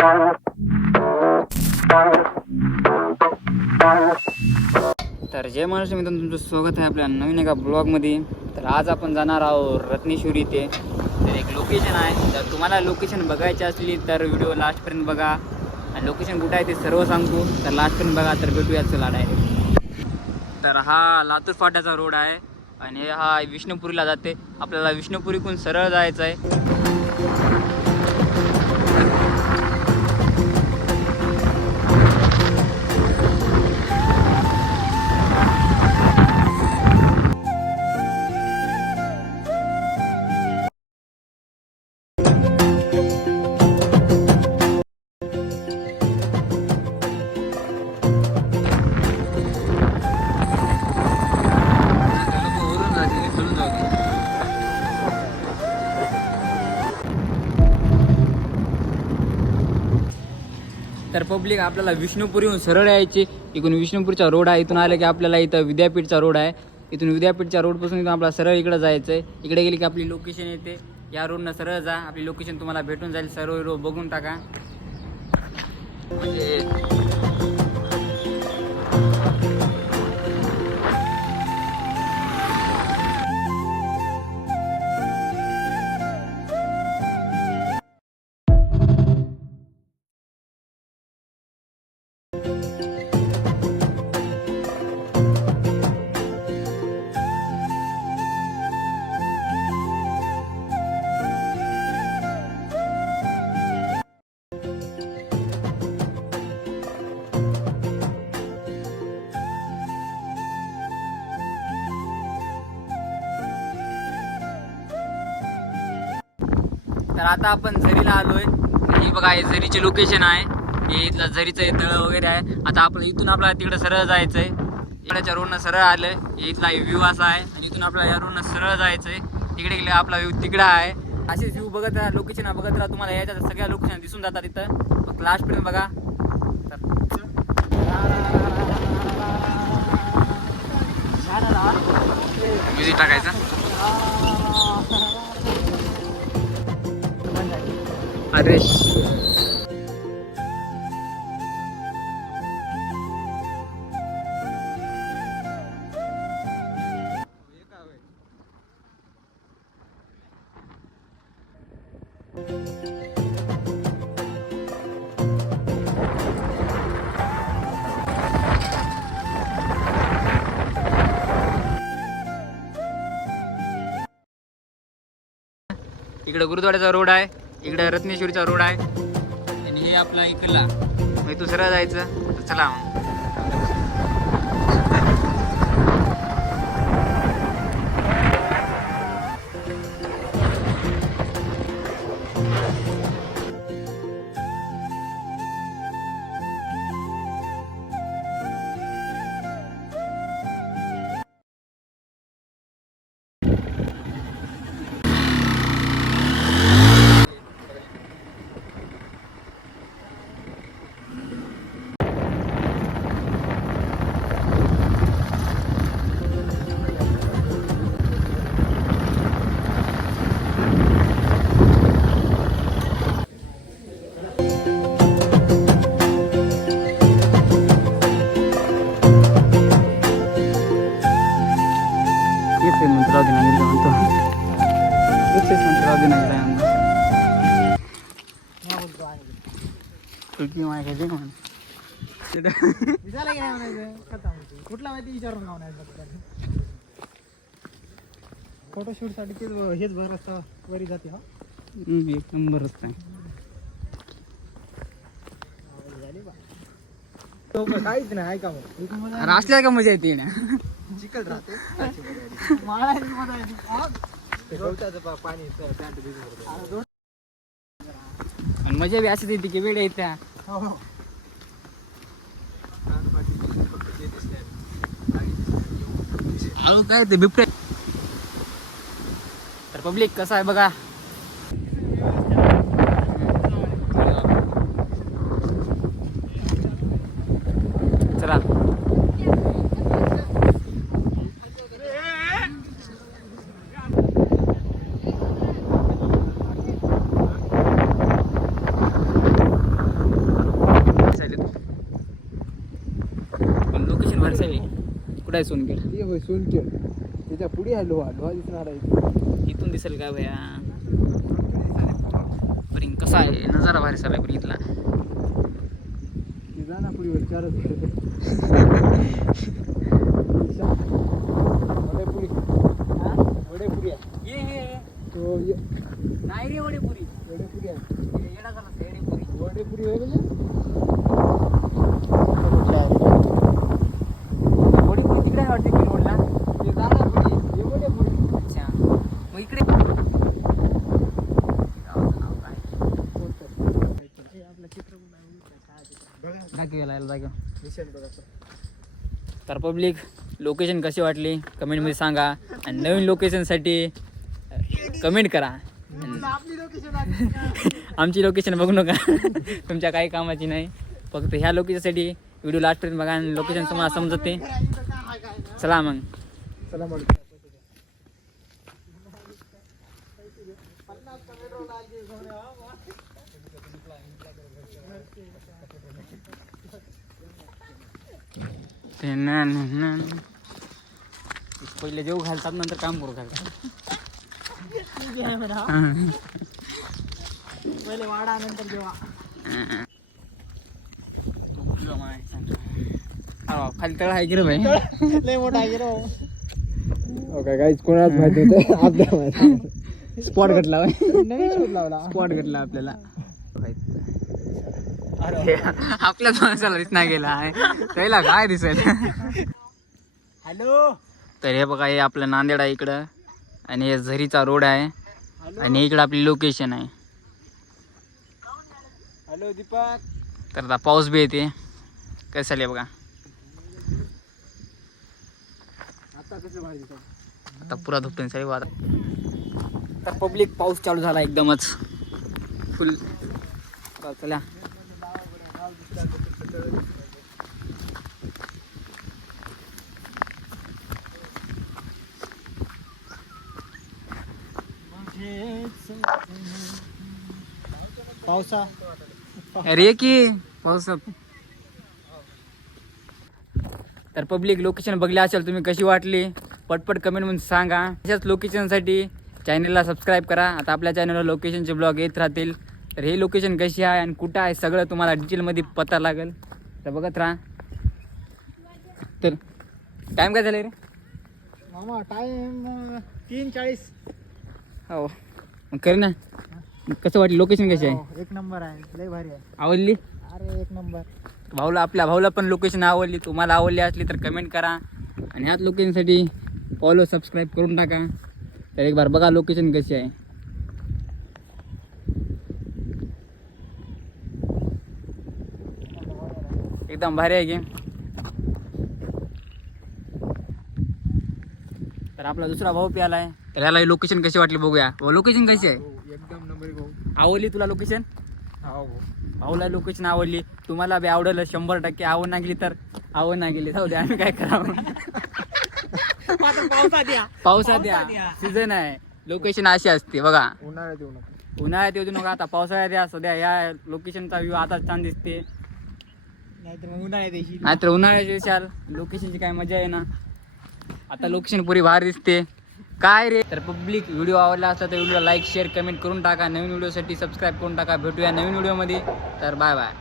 तर जय महाराष्ट्र मित्रांनो, तुमचं स्वागत आहे आपल्या नवीन एका ब्लॉगमध्ये. तर आज आपण जाणार आहोत रत्नेश्वरी इथे. तर एक लोकेशन आहे. तर तुम्हाला लोकेशन बघायची असली तर व्हिडिओ लास्टपर्यंत बघा. आणि लोकेशन कुठं आहे ते सर्व सांगतो. तर लास्टपर्यंत बघा. तर भेटूया चला डायरेक्ट. तर हा लातूर फाट्याचा रोड आहे आणि हा विष्णुपुरीला जाते. आपल्याला विष्णुपुरीकडून सरळ जायचं आहे. तर पब्लिक आपल्याला विष्णुपुरीहून सरळ यायची. इकडून विष्णुपूरचा रोड आहे. इथून आलं की आपल्याला इथं विद्यापीठचा रोड आहे. इथून विद्यापीठच्या रोडपासून इथून आपल्याला सरळ इकडं जायचं आहे. इकडे गेली की आपली लोकेशन येते. या रोडनं सरळ जा, आपली लोकेशन तुम्हाला भेटून जाईल. सर्व रोड बघून टाका. म्हणजे तर आता आपण झरीला आलोय. ही बघा, हे झरीचे लोकेशन आहे. हे इथला झरीचं हे तळ वगैरे आहे. आता आपण इथून आपल्याला तिकडे सरळ जायचंय. इकडेच्या रोडनं सरळ आलंय. हे इथला व्ह्यू असा आहे आणि इथून आपल्याला या रोडनं सरळ जायचंय. तिकडे गेले आपला व्ह्यू तिकडा आहे. असेच व्ह्यू बघत राहा, लोकेशन बघत राहा. तुम्हाला याच्या सगळ्या लोकेशन दिसून जातात तिथं. फक्त लास्टपर्यंत बघा. म्युझिक टाकायचं. अरे इकडे गुरुद्वाराचा रोड आहे. इकडे रत्नेश्वरीचा रोड आहे आणि हे आपला इकडला. मग इथून सरळ जायचं. तर चला मग. कुठला माहिती विचारून फोटोशूट साठी हेच भर रस्ता वरी जाते. हा एक नंबर रस्ता आहे. काहीच नाही. ऐका मग असल्या का मजा येते ना. चिकल राहते. आणि मजा बी अशीच येते की वेळ येत्या. काय ते बिबटे. तर पब्लिक कसं आहे बघा. चला. कुठं आहे सोनखेड? ते होय सोनखेड. त्याच्या पुढे आहे लोहा. लोहा दिसणार आहे. इथून दिसेल का भया? बरी कसा आहे नजारा भारी चालला बरी इथला. ते जा ना पुढे चारच वडेपुरी आहे. ये तो नाही रे वडेपुरी. वडेपुरी आहे. येडा झाला वडेपुरी. वडेपुरी होय म्हणजे वडेपुरी तिकडे आहे वाटते की रोडला. ते जा ना पुढे. हे वडेपुरी. अच्छा मग इकडे दाखव. निशाण बघा. तर पब्लिक लोकेशन कशी वाटली कमेंटमध्ये सांगा आणि नवीन लोकेशनसाठी कमेंट करा. आमची लोकेशन बघू नका. तुमच्या काही कामाची नाही. फक्त ह्या लोकेशनसाठी व्हिडिओ लास्टपर्यंत बघा आणि लोकेशन तुम्हाला समजते. चला मग. चला मग. पहिले जेव घालतात नंतर काम करू घालतात. पहिले वाडा नंतर जेव्हा खाली तळ आहे की रे भाई? लय मोठा आहे रे. ओके गाईज कोणालाच माहिती होतं आपल्याला माहिती. स्पॉट घटला नवीन शोध लावला. स्पॉट घटला आपल्याला. आपल्याच माणसाला दिसना गेला आहे त्याला काय दिसेल. हॅलो. तर हे बघा हे आपलं नांदेड आहे इकडं आणि हे झरीचा रोड आहे आणि इकडं आपली लोकेशन आहे. हॅलो दीपक. तर आता पाऊस बी येते कसं आहे बघा. आता कसं भारी दिसत. आता पुरा धुपटून साहेब आता. तर पब्लिक पाऊस चालू झाला एकदमच फुल. चला पावसा. अरे की पावसात. तर पब्लिक लोकेशन बघली असेल तुम्ही कशी वाटली पटपट कमेंटमध्ये सांगा. अशाच लोकेशनसाठी चॅनलला सबस्क्राईब करा. आता आपल्या चॅनलवर लोकेशनचे ब्लॉग येत राहतील. तर हे लोकेशन कशी आहे आणि कुठं आहे सगळं तुम्हाला डिटेलमध्ये पता लागेल. तर बघत राहा. तर टाईम काय झालं रे मामा? टाइम 3:40. हो मग कर ना. कसं वाटलं लोकेशन कशी आहे? एक नंबर आहे. लय भारी आहे. आवडली? अरे एक नंबर. आपल्या भाऊला पण लोकेशन आवडली. तुम्हाला आवडली असली तर कमेंट करा आणि ह्याच लोकेशनसाठी फॉलो सबस्क्राईब करून टाका. तर एक बार बघा लोकेशन कशी आहे. एकदम भारी आहे की. तर आपला दुसरा भाऊ पी आलाय. तर याला लोकेशन कशी वाटली बघूया. लोकेशन कशी आहे? एकदम नंबर भाऊ. आवडली तुला लोकेशन? हो. भाऊला लोकेशन आवडली. तुम्हाला बी आवडलं 100%. आवड नाही गेली तर आवड नाही गेली जाऊ द्या. आम्ही काय करावं. पावसात द्या सीझन आहे. लोकेशन अशी असते बघा. उन्हाळ्यात येऊ नका. उन्हाळ्यात येऊ नका. आता पावसाळ्यात या सध्या या लोकेशनचा व्ह्यू आता छान दिसते. नाहीतर मग उन्हाळ्यात येशील. नाहीतर उन्हाळ्याच्या विचार लोकेशनची काय मजा आहे ना. आता लोकेशन पुरी भारी दिसते काय रे. तर पब्लिक व्हिडिओ आवडला असता तर व्हिडिओला लाईक शेअर कमेंट करून टाका. नवीन व्हिडिओसाठी सबस्क्राईब करून टाका. भेटूया नवीन व्हिडिओमध्ये. तर बाय बाय.